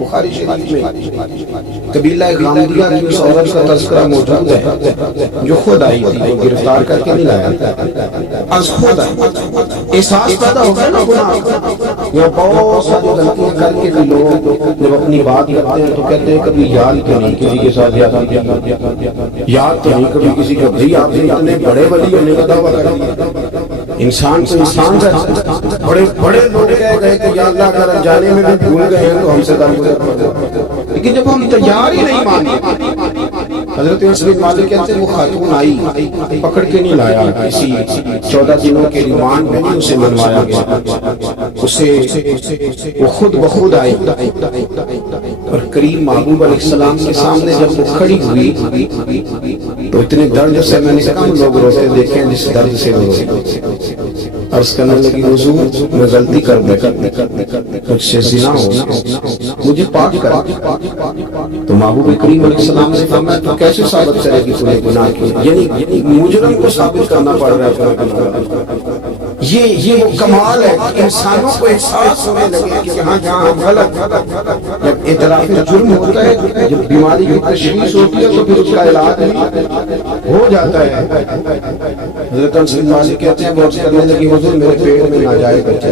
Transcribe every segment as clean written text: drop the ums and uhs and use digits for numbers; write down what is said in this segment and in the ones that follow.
بخاری شریف میں قبیلہ غامدیہ کی اس عورت کا تذکرہ موجود ہے جو خود آئی تھی، وہ گرفتار کر کے نہیں لایا، از خود آئی۔ احساس پیدا ہو گیا نا گناہ، یہاں بہت ساری غلطیاں کر کے بھی لوگ جب اپنی بات کرتے ہیں تو کہتے ہیں کبھی یاد تو نہیں کسی کے ساتھ یاد تو نہیں کبھی کسی کو، بھئی آپ نے اتنے بڑے ولی ہونے کا دعویٰ کر دیا۔ انسان تو انسان رہتا ہے، بڑے بڑے لوگ کہہ گئے کہ یا اللہ اگر جانے میں بھی بھول گئے ہیں تو ہم سے درگزر کر دو، لیکن جب ہم تیار ہی نہیں مانتے۔ حضرت انس بن مالک کہتے ہیں وہ خاتون آئی، پکڑ کے نہیں لایا، کسی 14 دنوں کے ریمانڈ میں نہیں اسے منوایا گیا، اسے وہ خود بخود آئی اور کریم محبوب علیہ السلام کے سامنے جب وہ کھڑی ہوئی تو اتنے درد سے میں نے کم لوگ روتے دیکھیں جس درد سے وہ روتے۔ عرض کرنے لگی حضور میں غلطی کر بیٹھا، مجھ سے زنا ہو، مجھے پاک کر۔ تو محبوب کریم علیہ السلام نے فرمایا تو کیسے ثابت کرے گی تمہیں گناہ کی، یعنی مجرم کو ثابت کرنا پڑ رہا ہے گناہ۔ یہ وہ کمال ہے کہ انسانوں کو احساس ہونے لگے کہ جہاں ہم غلط، جب اعتراف جرم ہوتا ہے، جب بیماری کی تشخیص ہوتی ہے تو پھر اس کا علاج ہو جاتا ہے۔ حضرت انس بن مالک کہتے ہیں بہت کرنے لگی حضور میرے پیٹ میں ناجائز بچہ۔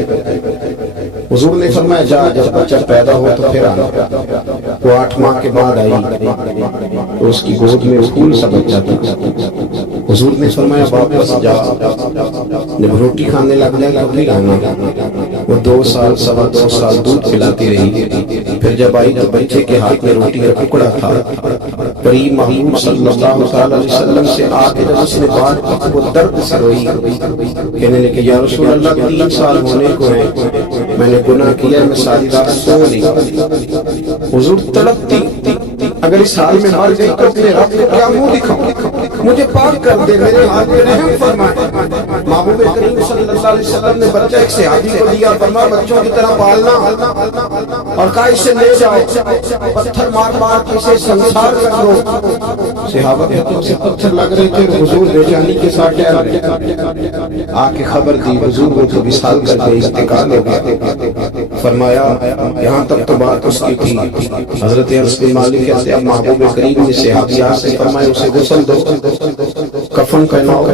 حضور نے فرمایا جا جب بچہ پیدا ہو تو پھر آنا۔ وہ 8 ماہ کے بعد آئی تو اس کی گود میں پھول سا بچہ تھا۔ حضور نے فرمایا واپس جا، جب روٹی کھانے لگ جائے تو پھر آنا۔ وہ 2 سال 2.25 سال دودھ پلاتی رہی، پھر جب آئی تو بچے کے ہاتھ میں روٹی کا ٹکڑا تھا۔ کریم محبوب صلی اللہ علیہ وسلم سے آ کے جب اس نے بات کی وہ درد سے روئی، کہنے لگے یا رسول اللہ 3 سال ہونے کو ہیں، میں نے گناہ کیا ہے، میں ساری رات سو نہیں۔ حضور تڑپتی اگر اس حال میں مر گئی تو اپنے رب کو کیا منہ دکھاؤں، مجھے پاک کر دے، میرے ہاتھ میں رحم فرمائے۔ محبوب کریم صلی اللہ علیہ وسلم نے بچہ ایک صحابی کو دیا، فرمایا بچوں کی طرح پالنا اور کہا اسے لے جاؤ، پتھر مار مار کے اسے سنسار کر دو۔ صحابہ کہتے ہیں اسے پتھر لگ رہے تھے، حضور بے جانی کے ساتھ ٹہل رہے، آ کے خبر دی حضور وہ تو وصال کر کے انتقال ہو گیا۔ فرمایا یہاں تک تو بات اس کی تھی۔ حضرت انس بن مالک کہتے ہیں اب محبوب کریم نے صحابیات سے فرمایا اسے غسل دو، کفن پہناؤ،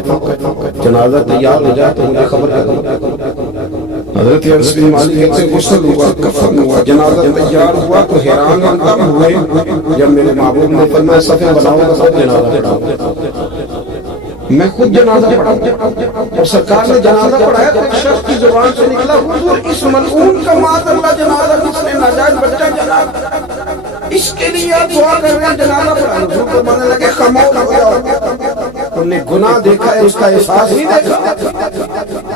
جنازہ تیار ہو جائے تو مجھے خبر کرو۔ حضرت انس بن مالک کہتے ہیں غسل ہوا، کفن ہوا، جنازہ تیار ہوا تو حیران ہم تب ہوئے جب میرے محبوب نے فرمایا صفیں بناؤ گا سب جنازہ پڑھاؤ۔ میں خود جنازہ پڑھا اور سرکار نے جنازہ پڑھایا تو ایک شخص کی زبان سے نکلا حضور اس ملعون کا معاذ اللہ جنازہ جس نے ناجائز بچہ جنا، اس کے لیے آپ دعا کر رہے ہیں جنازہ پڑھا۔ حضور کو ماننے لگے خاموش ہو جاؤ، تم نے گناہ دیکھا ہے اس کا احساس نہیں دیکھا،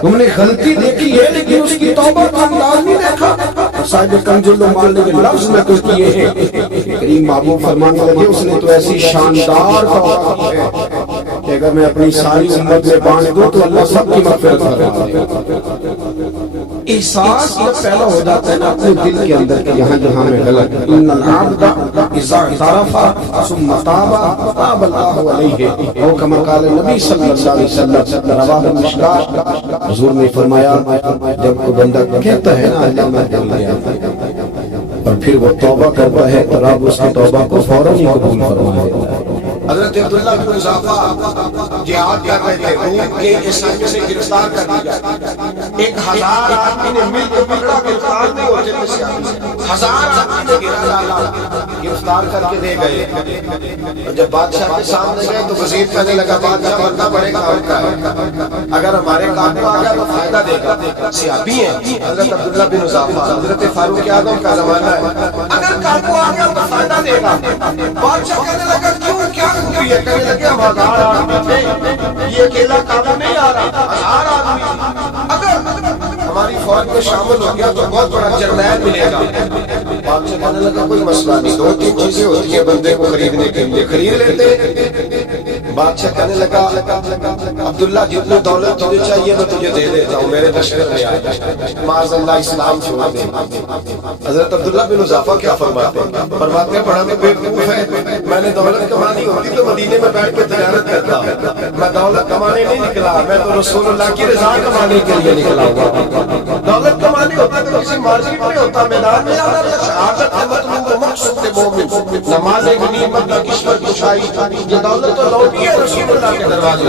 تم نے غلطی دیکھی ہے لیکن اس کی توبہ کا انداز نہیں دیکھا۔ صاحب کنز العمال نے لفظ میں کچھ کیے ہیں، کریم محبوب فرمانے لگے اس نے تو ایسی شاندار توبہ کی ہے کہ اگر میں اپنی ساری امت میں بانٹ دوں تو اللہ سب کی مغفرت فرما دے گا۔ احساس جب پیدا ہو جاتا ہے نا اپنے دل کے اندر کہ یہاں جہاں میں غلط، ان العبد اذا اعترف ثم تاب تاب اللہ علیہ، او کما قال نبی صلی اللہ علیہ وسلم، رواہ مشکات۔ حضور نے فرمایا جب کوئی بندہ کہتا ہے نا اللہ میں دل گیا اور پھر وہ توبہ کرتا ہے تو رب اس کی توبہ کو فوراً ہی قبول فرما لیتا ہے۔ حضرت عبداللہ بن حذافہ جہاد کر رہے تھے، روم کے عیسائیوں سے گرفتار کر دیا، 1000 آدمی نے مل کے پکڑا، گرفتار نہیں ہوتے تھے سیاسی، 1000 آدمی نے گرا ڈالا، گرفتار کر کے لے گئے۔ اور جب بادشاہ کے سامنے گئے تو وزیر کہنے لگا بادشاہ مرنا پڑے گا، اور کا ہے اگر ہمارے قابو آ گیا تو فائدہ دے گا، صحابی ہیں حضرت عبداللہ بن حذافہ، حضرت فاروق اعظم کا زمانہ ہے، اگر قابو آ گیا تو فائدہ دے گا۔ بادشاہ کہنے لگا کیوں کیا یہ کہنے لگے ہم 1000 آدمی تھے، یہ اکیلا قابو نہیں آ رہا، 1000 آدمی اگر ہماری فوج میں شامل ہو گیا تو بہت بڑا جرنیل ملے گا۔ بادشاہ کہنے لگا کوئی مسئلہ نہیں، 2-3 چیزیں ہوتی ہیں بندے کو خریدنے کے لیے، خرید لیتے۔ بادشاہ کہنے لگا عبداللہ جتنی دولت تجھے چاہیے میں تجھے دے دیتا ہوں، میرے لشکر میں آ جائے، معاذ اللہ اسلام چھوڑ دے۔ حضرت عبداللہ بن حذافہ کیا فرماتے ہیں؟ فرماتے ہیں بڑا میں بیوقوف ہے، میں نے دولت کمانی ہوتی تو مدینے میں بیٹھ کے تجارت کرتا، میں دولت کمانے نہیں نکلا، میں تو رسول اللہ کی رضا کمانے کے لیے نکلا ہوا۔ دولت کمانی ہوتا تو کسی مارکیٹ میں ہوتا، میدان میں آنا، شہادت ہے مطلوب مومن، نماز ایک نعمت کی قسمت کشائی، یہ دولت تو لوٹی ہے رسول اللہ کے دروازے،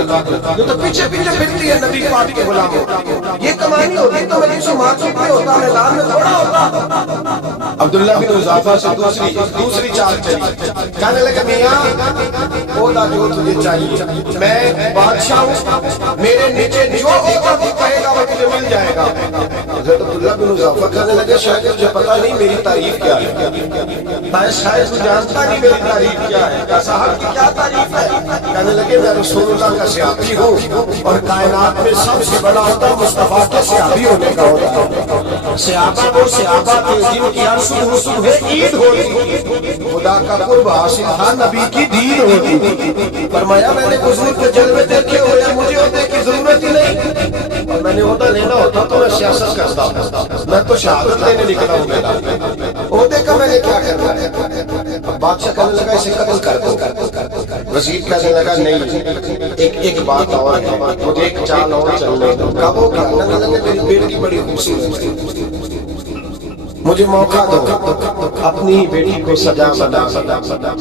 یہ تو پیچھے پیچھے پھرتی ہے نبی پاک کے غلاموں، یہ کمانی ہوتی تو مجلس مارکیٹ میں ہوتا، میدان میں تھوڑا ہوتا۔ عبداللہ بن حذافہ سے دوسری چال چلی، کہنے لگے میاں عہدہ جو تجھے چاہیے، میں بادشاہ ہوں، میرے نیچے جو عہدہ تو کہے گا وہ تجھے مل جائے گا۔ حضرت عبداللہ بن حذافہ کہنے لگے شاید مجھے پتہ نہیں میری تعریف کیا ہے، شاید تو جانتا نہیں میری تعریف کیا ہے، کیا صاحب کی کیا تعریف ہے؟ کہنے لگے میں رسول اللہ کا صحابی ہوں اور کائنات میں سب سے بڑا عہدہ مصطفیٰ کے صحابی ہونے کا ہوتا ہے۔ صحابہ وہ صحابہ تھے جن کی ہر صبح صبح عید ہوتی، خدا کا قرب حاصل تھا، نبی کی دین ہوتی۔ فرمایا میں نے حضور کے جلوے دیکھے ہوئے، مجھے عہدے کی ضرورت ہی نہیں، اور میں نے عہدہ لینا ہوتا تو میں سیاست کرتا ہوں، میں تو شہادت لینے نکلا ہوں میدان میں، عہدے کا میں نے کیا کرنا ہے؟ بادشاہ کہنے لگا اسے قتل کر دو، وزیر کہنے لگا نہیں، ایک بات اور ہے، مجھے ایک چال اور چلنے دو۔ کب وہ کہنے لگے میری بیٹی بڑی خوبصورت ہے، مجھے موقع دو، اپنی ہی بیٹی کو سجا بنا،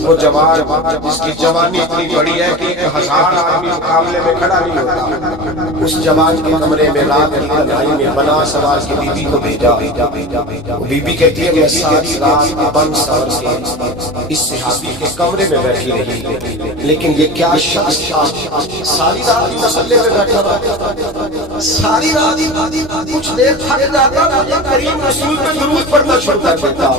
وہ جوان جس کی جوانی اتنی بڑی ہے کہ 1000 آدمی مقابلے میں کھڑا نہیں ہوتا، اس جوان کے کمرے میں رات کی تنہائی میں بنا سوار کی بیوی کو بھیجا۔ بی بی کہتی ہے میں ساری رات بن سور کے اس صحابی کے کمرے میں بیٹھی رہی، لیکن یہ کیا شخص تھا، ساری رات مسلے میں بیٹھا رہا، ساری رات کچھ دیر تھک جاتا، مجھے کریم رسول پہ درود پڑھنا شروع کر دیتا۔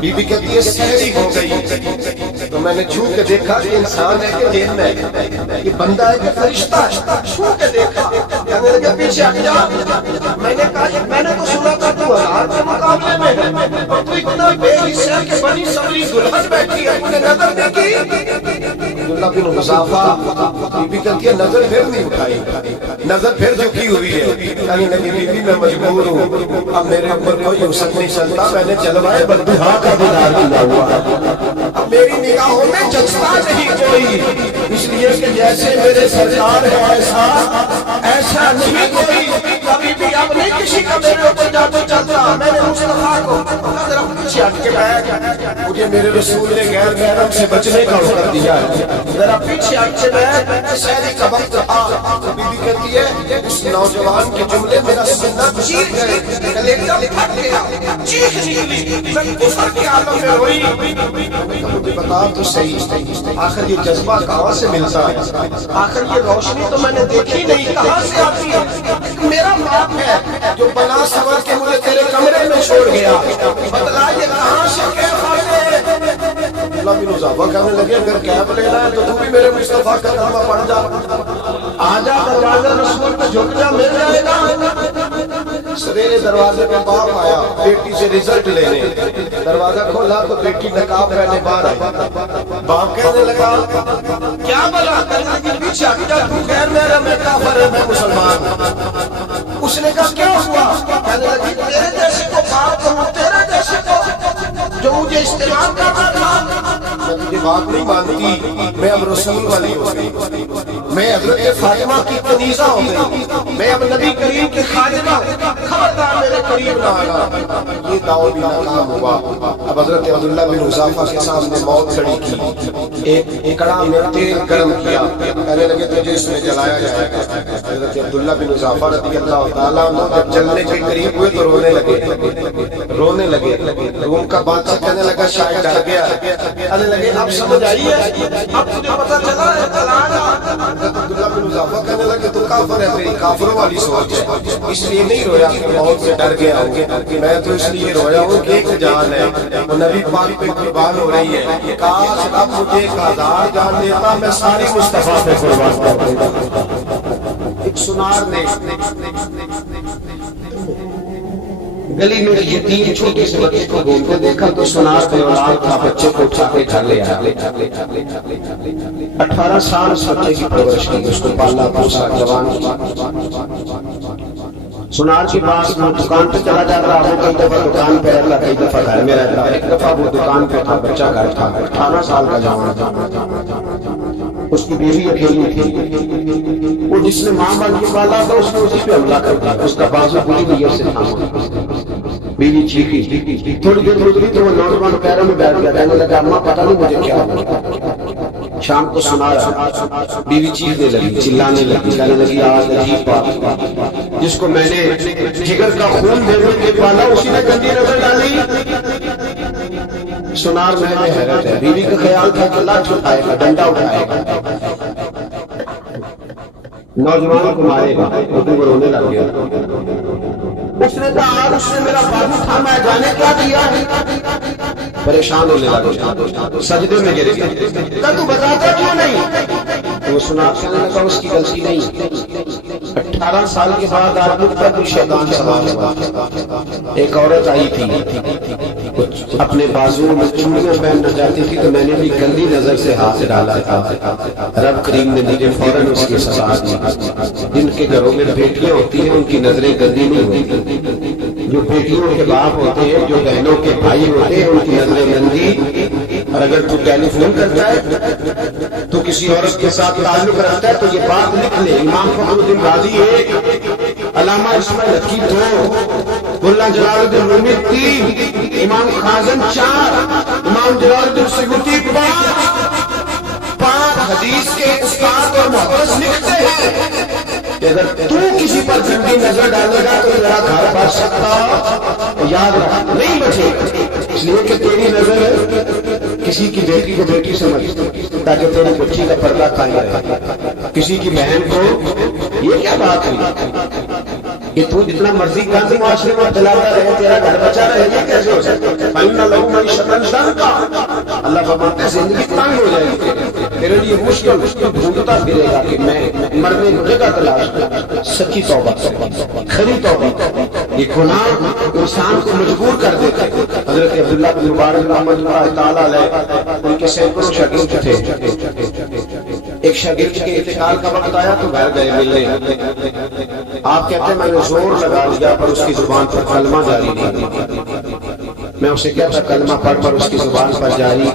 بی بی کہتی ہے سحری ہو گئی تو میں نے چھو کے دیکھا کہ انسان ہے کہ جن میں، یہ بندہ ہے کہ فرشتہ ہے، چھو کے دیکھا، کہنے لگے پیچھے ہٹ جا۔ میں نے کہا میں نے تو سنا تھا تو 1000 کے مقابلے میں اور تو اتنا بے حس ہے کہ بنی سبری دلہن بیٹھی ہے، انہیں نظر نہیں کی۔ عبداللہ بن حذافہ بی بی کہتی ہے نظر پھر نہیں اٹھائی، نظر پھر جھکی ہوئی ہے، کہنے لگی بی بی میں مجبور ہوں، اب میرے اوپر کوئی حسن نہیں چلتا، میں نے جلوائے بدبہا کا دیدار کیا ہوا، اب میری نگاہوں میں جچتا نہیں کوئی، اس لیے کہ جیسے میرے سرکار ہے ایسا نہیں کوئی، کبھی بھی اب نہیں کسی کا میرے اوپر جادو چلتا۔ میں نے مصطفیٰ کو ذرا پیچھے ہٹ کے بیٹھ، مجھے میرے رسول نے غیر محرم سے بچنے کا حکم دیا ہے، ذرا پیچھے ہٹ کے بیٹھ، سحری کا وقت آ۔ بی بی کہتی ہے اس نوجوان کے جملے میرا سینہ چیر گئے، کلیجہ پھٹ گیا، چیخ نکلی، میں کفر کے عالم میں روئی۔ مجھے بتا تو صحیح، آخر یہ جذبہ کہاں سے ملتا ہے، آخر یہ روشنی تو میں نے دیکھی نہیں، کہاں سے آتی ہے؟ میرا باپ ہے جو بنا سور کے مجھے تیرے کمرے میں چھوڑ گیا، بتلا یہ کہاں سے کیف آئے؟ عبداللہ بن حذافہ کہنے لگے اگر کیف لینا ہے تو تو بھی میرے مصطفیٰ کا نامہ پڑھ جا، آجا دروازہ رسول پہ جھک جا، مل جائے گا۔ سویرے دروازے پہ باپ آیا بیٹی سے رزلٹ لینے، دروازہ کھولا تو بیٹی نقاب پہنے باہر آئی، باپ کہنے لگا کیا بلا، پیچھے ہٹ جا، تو غیر محرم ہے، کافر ہے، میں مسلمان ہوں۔ اس نے کہا کیا ہوا؟ کہنے لگی تیرے جیسے کو باپ کروں، تیرے جیسے کو جو مجھے استعمال کرنا تھا، میں تجھے بات نہیں مانتی، میں اب رسول والی ہو گئی، میں حضرت فاطمہ کی کنیزہ ہو گئی، میں اب نبی کریم کی خادمہ ہوں، خبردار میرے قریب نہ آنا۔ یہ دعوی بھی ناکام ہوا۔ اب حضرت عبداللہ بن حذافہ کے سامنے موت کھڑی کی، ایک کڑا میں تیل گرم کیا، کہنے لگے تجھے اس میں جلایا جائے گا۔ حضرت عبداللہ بن حذافہ رضی اللہ تعالیٰ عنہ جب جلنے کے قریب ہوئے تو رونے لگے۔ روم کا بادشاہ کہنے لگا شاید ڈر گیا، کہنے لگے اب سمجھ آئی ہے، اب تجھے پتہ چلا ہے چلانا۔ حضرت عبداللہ بن حذافہ کہنے لگے تو کافر ہے، تیری کافروں والی سوچ ہے، اس لیے نہیں رویا کہ موت سے ڈر گیا ہوں، میں تو اس لیے رویا ہوں کہ ایک جان ہے، وہ نبی پاک پہ قربان ہو رہی ہے، کاش اب مجھے 1000 جان دیتا میں ساری مصطفیٰ پہ قربان کر دیتا۔ ایک سنار نے گلی میں یتیم چھوٹے سے بچے کو گھومتے دیکھا تو سنار کا اولاد تھا، بچے کو اٹھا کے گھر لے آیا، 18 سال اس بچے کی پرورش کی، اس کو پالا پوسا جوان کیا۔ سنار کے پاس وہ دکان پہ چلا جاتا، وہ کئی دفعہ دکان پہ رہتا، کئی دفعہ گھر میں رہتا، ایک دفعہ وہ دکان پہ تھا، بچہ گھر تھا، 18 سال کا جوان تھا، اس کی بیوی اکیلی تھی، وہ جس نے ماں بن کے پالا تھا اس نے اسی پہ حملہ کر دیا، اس کا بازو بری نیت سے تھاما، بیوی چیخی، تھوڑی دیر گزری تو وہ نوجوان پیروں میں بیٹھ گیا، کہنے لگا اماں پتہ نہیں مجھے کیا ہوا۔ شام کو سنا رہا، بیوی چیخنے لگی، چلانے لگی، کہنے لگی آج عجیب بات، جس کو میں نے جگر کا خون بھیجنے کے پالا اسی نے گندی نظر ڈالی۔ سنار میں حیرت ہے، بیوی کا خیال تھا کہ لاٹھ اٹھائے گا، ڈنڈا اٹھائے گا، نوجوان کو مارے گا، وہ رونے لگ گیا۔ اس نے کہا آج اس نے میرا بازو تھاما ہے، جانے کیا کیا ہے؟ پریشان ہونے لگا، سجدے میں گر گیا، کہا تو بتاتا کیوں نہیں؟ وہ سنا کہنے لگا اس کی غلطی نہیں، 18 سال کے بعد آج مجھ پر بھی شیطان سوار ہوا۔ ایک عورت آئی تھی، اپنے بازو میں چوڑیاں پہننا چاہتی تھی تو میں نے بھی گندی نظر سے ہاتھ ڈالا تھا، رب کریم نے مجھے فوراً اس کی سزا دی۔ جن کے گھروں میں بیٹیاں ہوتی ہیں ان کی نظریں گندی نہیں ہوتی، جو بیٹیوں کے باپ ہوتے ہیں، جو بہنوں کے بھائی ہوتے ہیں، ان کی نظریں گندی۔ اور اگر تو ٹیلی فون کرتا ہے تو کسی عورت کے ساتھ تعلق رکھتا ہے تو یہ بات لکھ لے، امام فخر الدین رازی 1، علامہ اسماعیل حقی 2، ملا جلال الدین رومی 3، امام خازن 4، امام جلال الدین سیوطی 5 حدیث کے استاد اور محدث لکھتے ہیں کہ اگر تو کسی پر گندی نظر ڈالے گا تو تیرا گھر بچ سکتا، یاد رکھ نہیں بچے گا، اس لیے کہ تیری نظر کسی کی بیٹی کو بیٹی سمجھ تاکہ تیری بچی کا پردہ قائم رہے، کسی کی بہن کو یہ کیا بات ہوئی کہ تو جتنا مرضی گاندھی معاشرے میں چلاتا رہے تیرا گھر بچا رہے، یہ کیسے ہو سکتا ہے؟ فَإِنَّ لَهُ مَعِيشَةً ضَنْكًا، اللہ فرماتے ہیں زندگی تنگ ہو جائے گی تیرے لیے، مشکل ڈھونڈتا پھرے گا کہ میں مرنے کو جگہ تلاش کروں۔ سچی توبہ، کھری توبہ، یہ گناہ انسان کو مجبور کر دیتے۔ حضرت عبداللہ بن مبارک رحمۃ اللہ تعالیٰ علیہ، ان کے سینکڑوں شاگرد تھے، ایک شاگرد کے انتقال کا وقت آیا تو گھر گئے ملنے، آپ کہتے ہیں میں نے زور لگا لیا پر اس کی زبان پر کلمہ جاری نہیں، میں اسے کہتا کلمہ پڑھ پر اس کی زبان پر جاری،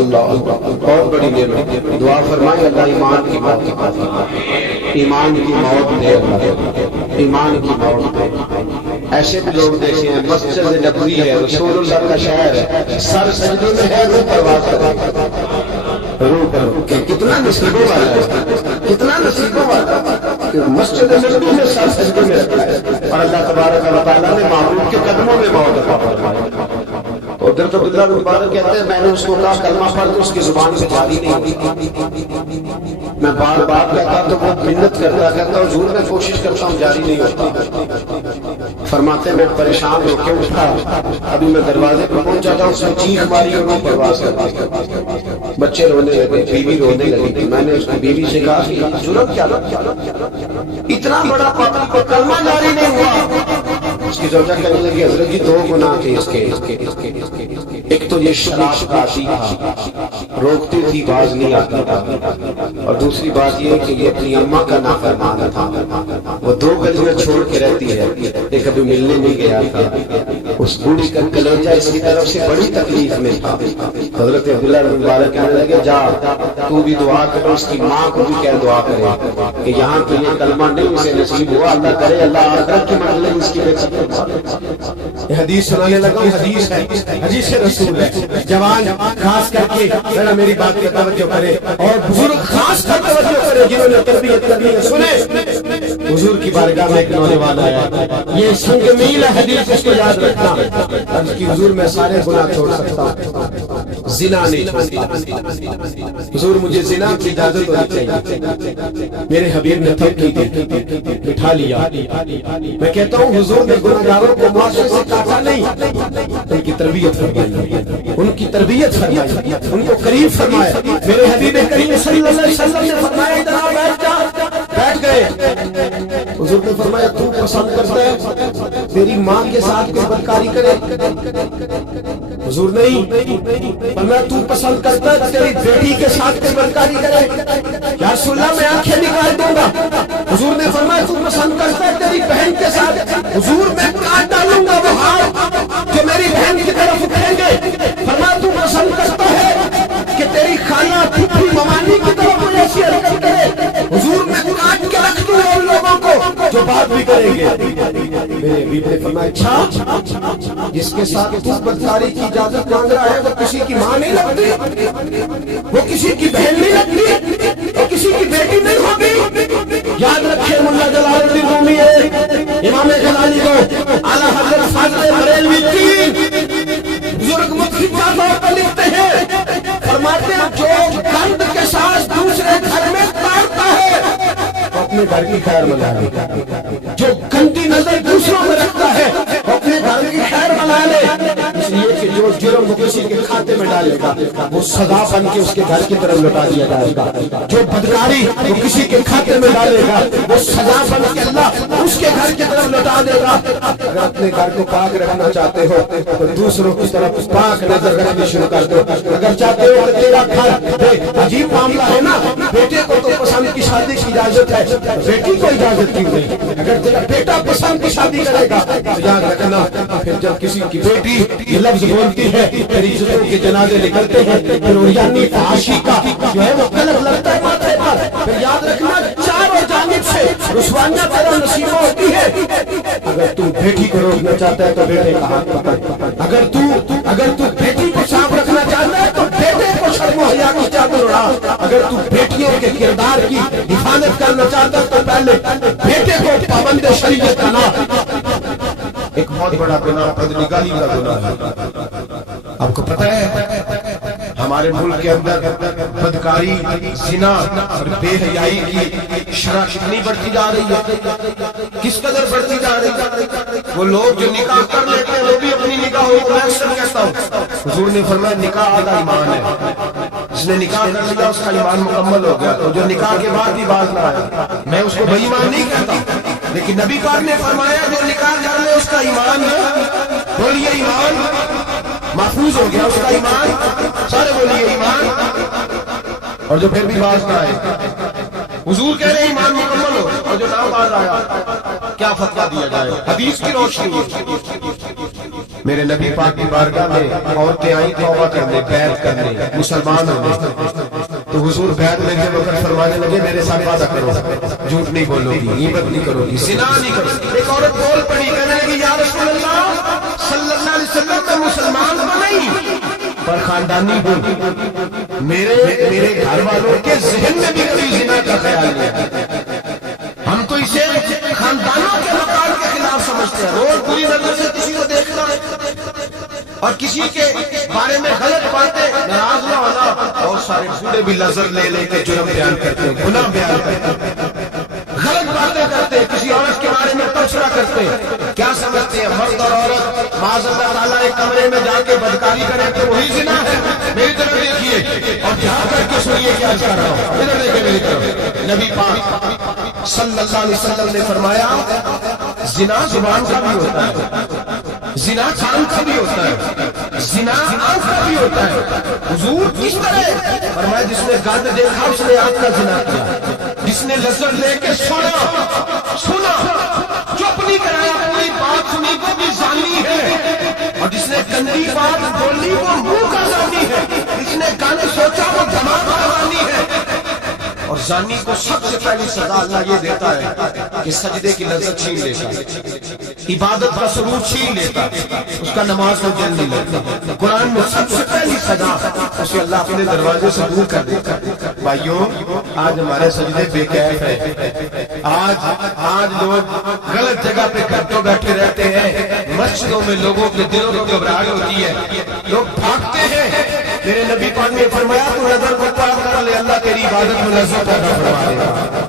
اللہ بہت بڑی نعمت، دعا فرمائے اللہ ایمان کی موت، ایمان کی موت دے، ایمان کی موت دے۔ ایسے بھی لوگ دیکھے ہیں، مسجد نبوی ہے، رسول اللہ کا شہر ہے، سر سجدے میں ہے، روح پرواز کرے، روح پر کتنا نصیبوں والا ہے، کتنا نصیبوں والا کہ مسجد نبوی میں سر سجدے میں رکھا ہے، اور اللہ تبارک و تعالیٰ نے محبوب کے قدموں میں موت عطا فرمائی۔ ادھر تو عبداللہ بن مبارک کہتے ہیں میں نے اس کو کہا کلمہ پڑھ تو اس کی زبان پہ جاری نہیں ہوتی، میں بار بار کہتا تو وہ منت کرتا، کہتا حضور میں کوشش کرتا ہوں جاری نہیں ہوتا۔ فرماتے میں پریشان ہو کے اٹھا، ابھی میں دروازے پر پہنچا تھا، اس نے چیخ ماری اور وہ پرواز کر دی، بچے رونے لگے، بیوی رونے لگی تھی، میں نے اس کی بیوی سے کہا کہ جرم کیا اتنا بڑا کلمہ جاری نہیں ہوا؟ اس کی زوجہ کہنے لگی حضرت جی 2 گناہ تھے اس کے، ایک تو یہ شراب کاتی تھا، روکتی تھی باز نہیں آتا تھا، اور دوسری بات یہ کہ یہ اپنی اماں کا نافرمان تھا، وہ 2 گلیاں چھوڑ کے رہتی ہے، یہ کبھی ملنے نہیں گیا تھا، اس بوڑھی کا کلیجہ اس کی طرف سے بڑی تکلیف میں تھا۔ حضرت عبداللہ بن مبارک کہنے لگے جا تو بھی دعا کرو، اس کی ماں کو بھی کہہ دعا کرے کہ یہاں تو یہ کلمہ نہیں اسے نصیب ہوا، اللہ کرے اللہ آخرت کی منزل اس کی بے سکتے۔ یہ حدیث سنانے لگا، حدیث ہے، حدیث رسول ہے، جوان خاص کر کے ذرا میری بات کی توجہ کرے، اور بزرگ خاص کر توجہ کرے جنہوں نے تربیت کرنی ہے، سنے حضور کی بارگاہ میں ایک نوجوان آیا، یہ سنگ میل ہے حدیث، اس کو یاد رکھنا، عرض کی حضور میں سارے گناہ چھوڑ سکتا ہوں، زنا نہیں چھوڑتا، حضور مجھے زنا کی اجازت ہونی چاہیے، میرے حبیب نے تھپکی دی، بٹھا لیا، میں کہتا ہوں حضور نے گناہگاروں کو معاشرے سے کاٹا نہیں، ان کی تربیت فرمائی، ان کی تربیت فرمائی، ان کو قریب فرمایا، میرے حبیب کریم صلی اللہ علیہ وسلم نے فرمایا ادھر آ بیٹھ جا، بیٹھ گئے، حضور نے فرمایا تو پسند کرتا ہے تیری ماں کے ساتھ کوئی بدکاری کرے؟ حضور نہیں، فرمایا تو پسند کرتا ہے تیری بیٹی کے ساتھ کوئی بدکاری کرے؟ یا رسول اللہ میں آنکھیں نکال دوں گا۔ حضور نے فرمایا تو پسند کرتا ہے تیری بہن کے ساتھ؟ حضور میں کاٹ ڈالوں گا وہ ہاتھ جو میری بہن کی طرف اٹھیں گے۔ فرمایا تو پسند کرتا ہے کہ تیری خالہ پھوپھی ممانی کی طرف کوئی ایسی حرکت کرے؟ حضور میں کاٹ کے رکھ دوں ان لوگوں کو جو بات بھی کریں گے۔ میرے حبیب نے فرمایا اچھا جس کے ساتھ تو بدکاری کی اجازت مانگ رہا ہے وہ کسی کی ماں نہیں لگتی، وہ کسی کی بہن نہیں لگتی، وہ کسی کی بیٹی نہیں ہوگی۔ یاد رکھیں ملا جلال الدین رومی امام غزالی کو اعلیٰ حضرت فاضل بریلوی کی بزرگ مختصر طور پر لکھتے ہیں، فرماتے ہیں جو گند کے ساتھ دوسرے گھر میں تارتا ہے وہ اپنے گھر کی خیر بنا لے، جو گندی نظر دوسروں میں رکھتا ہے وہ اپنے گھر کی خیر بنا لے، اس لیے کہ جو جرم وہ کسی کے کھاتے میں ڈالے گا وہ سزا بن کے اس کے گھر کی طرف لوٹا دیا جائے گا، جو بدکاری وہ کسی کے کھاتے میں ڈالے گا وہ سزا بن کے اللہ اس کے گھر کی طرف لوٹا دے گا۔ اگر اپنے گھر کو پاک رکھنا چاہتے ہو تو دوسروں کی طرف پاک نظر رکھنی شروع کر دو۔ اگر چاہتے ہو کہ تیرا گھر عجیب معاملہ ہے نا، بیٹے کو تو پسند کی شادی کی اجازت ہے، بیٹی کو اجازت کیوں نہیں؟ اگر تیرا بیٹا پسند کی شادی کرے گا تو یاد رکھنا پھر جب کسی کی بیٹی یہ لفظ بولتی ہے پھر عزتوں کے جنازے نکلتے ہیں، پھر یعنی فحاشی کا جو ہے وہ قلم لگتا ہے ماتھے پر، پھر یاد رکھنا چاروں جانب سے رسوائیاں تیرا نصیب ہوتی ہے۔ اگر تو بیٹی کو روکنا چاہتا ہے تو بیٹے کا ہاتھ پکڑ، اگر تو بیٹی کو صاف رکھنا چاہتا ہے تو بیٹے کو شرم و حیا کی چادر اڑا، اگر تو بیٹیوں کے کردار کی حفاظت کرنا چاہتا ہے تو پہلے بیٹے کو پابند شریعت بنا۔ ایک بہت بڑا گناہ بدنگاہی کا گناہ ہے، آپ کو پتہ ہے ہمارے ملک کے اندر بدکاری، زنا اور بے حیائی کی شرح کتنی بڑھتی جا رہی ہے، کس قدر بڑھتی جا رہی ہے۔ وہ لوگ جو نکاح کر لیتے ہیں وہ بھی اپنی نکاحوں کو میں اکثر کہتا ہوں، حضور نے فرمایا نکاح آدھا ایمان ہے، جس نے نکاح کر لیا اس کا ایمان مکمل ہو گیا، تو جو نکاح کے بعد بھی باز نہ آیا میں اس کو بے ایمان نہیں کہتا، لیکن نبی پاک نے فرمایا جو نکاح کر لے اس کا ایمان بولیے ایمان محفوظ ہو گیا، اس کا ایمان سارے بولیے ایمان، اور جو پھر بھی باز نہ آئے حضور کہہ رہے ہیں ایمان مکمل ہو، اور جو نہ باز آیا کیا فتویٰ دیا جائے حدیث کی روشنی میں۔ میرے نبی پاک کی بارگاہ میں عورتیں آئیں توبہ کرنے، بیعت کرنے، مسلمان ہونے، تو حضور بیعت میں کے وقت فرمانے لگے میرے ساتھ وعدہ کرو جھوٹ نہیں بولو گی، غیبت نہیں کرو گی، زنا نہیں کرو گی۔ ایک عورت بول پڑی کہنے لگی یا رسول اللہ صلی اللہ علیہ وسلم میں مسلمان تو نہیں پر خاندانی ہوں، میرے گھر والوں کے ذہن میں بھی کبھی زنا کا خیال نہیں، ہم تو اسے خاندانوں کے مقام کے خلاف سمجھتے ہیں، روز بری نظر سے کسی کو دیکھنا اور کسی کے بارے میں غلط باتیں، ناراض نہ ہونا، اور سارے بوڑھے بھی نظر لے لے کے جرم بیان کرتے ہیں، گناہ بیان کرتے ہیں، غلط باتیں کرتے ہیں، کسی عورت کے بارے میں تبصرہ کرتے ہیں، کیا سمجھتے ہیں مرد اور عورت معاذ اللہ تعالیٰ ایک کمرے میں جا کے بدکاری کریں تو وہی زنا ہے؟ میری طرف دیکھیے اور دھیان کر کے سنیے کیا کر رہا ہوں، ادھر دیکھیں میری طرف۔ نبی پاک صلی اللہ علیہ وسلم نے فرمایا زنا زبان کا بھی ہوتا ہے، زنا کان کا بھی ہوتا ہے، زنا آنکھ کا بھی ہوتا ہے۔ حضور کس طرح فرمایا جس نے گند دیکھا اس نے آنکھ کا زنا کیا، جس نے لذت لے کے سنا چپ نہیں کرایا، پوری بات سنی کو بھی زانی ہے، اور جس نے گندی بات بولی وہ منہ کا زانی ہے، جس نے گانے سوچا وہ دماغ کا زانی ہے۔ اور زانی کو سب سے پہلی سزا اللہ یہ دیتا ہے کہ سجدے کی لذت چھین لیتا ہے، عبادت کا سرور چھین لیتا ہے، اس کا نماز کو دل نہیں لگتا۔ قرآن میں سب سے پہلی سزا اسے اللہ اپنے دروازے سے دور کر دیتا ہے۔ بھائیوں آج ہمارے سجدے بے کیف ہے، آج لوگ غلط جگہ پہ گھنٹوں بیٹھے رہتے ہیں، مسجدوں میں لوگوں کے دلوں کو گھبراہٹ ہوتی ہے، لوگ بھاگتے ہیں۔ میرے نبی پاک نے فرمایا تو نظر کو پاک کر لے اللہ تیری عبادت میں لذت پیدا فرما دے گا۔